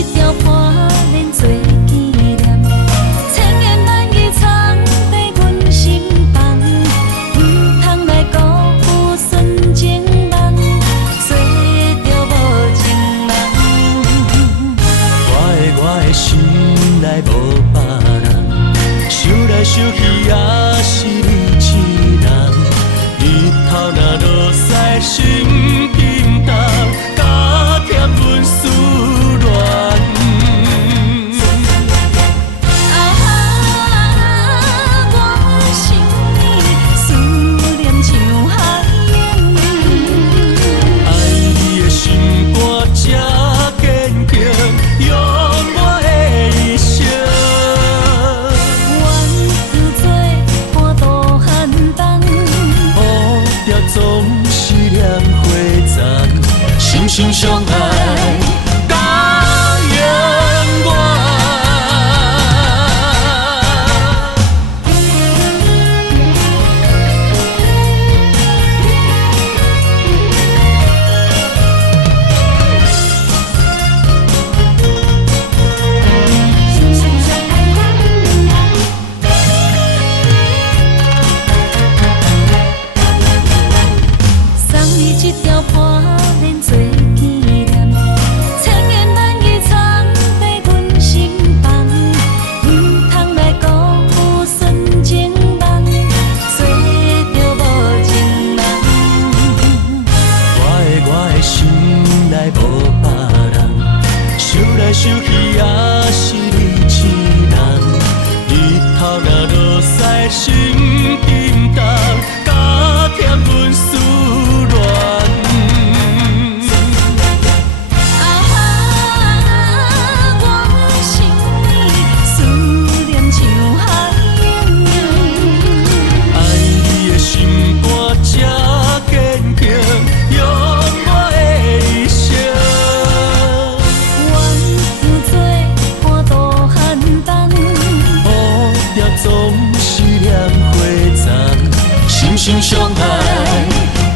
这条破链做纪念，千言万语藏在阮心房，唔通来辜负纯情梦，做着无情人。我的心内无别人，想来想去也是你一人。日头若落西，心紧张，加添阮思恋。我想你，思念像海涌。爱你的心肝这坚强，用我的一生。缘要做半途寒冬，乌蝶总是念花丛，心心相爱，到永远。送你这条破链做纪念，千言万语藏在阮心房，唔通来辜负纯情梦，做着无情人。我的心内无别人，想来想去也是你一人。日头若落西，心紧张，加添阮思恋。我想你，思念像海涌。爱你的心肝这坚强，用我的一生。缘要做半途寒冬，乌蝶总是念花丛，心心相爱，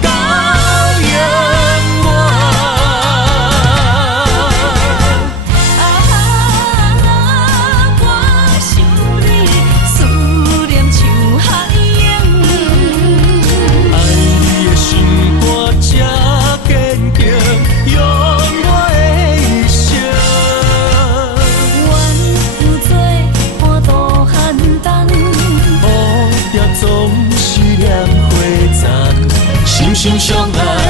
到永远。我想你，思念像海涌。爱你的心肝这坚强，用我的一生。缘要做半途寒冬，乌蝶总是念花丛，心心相爱。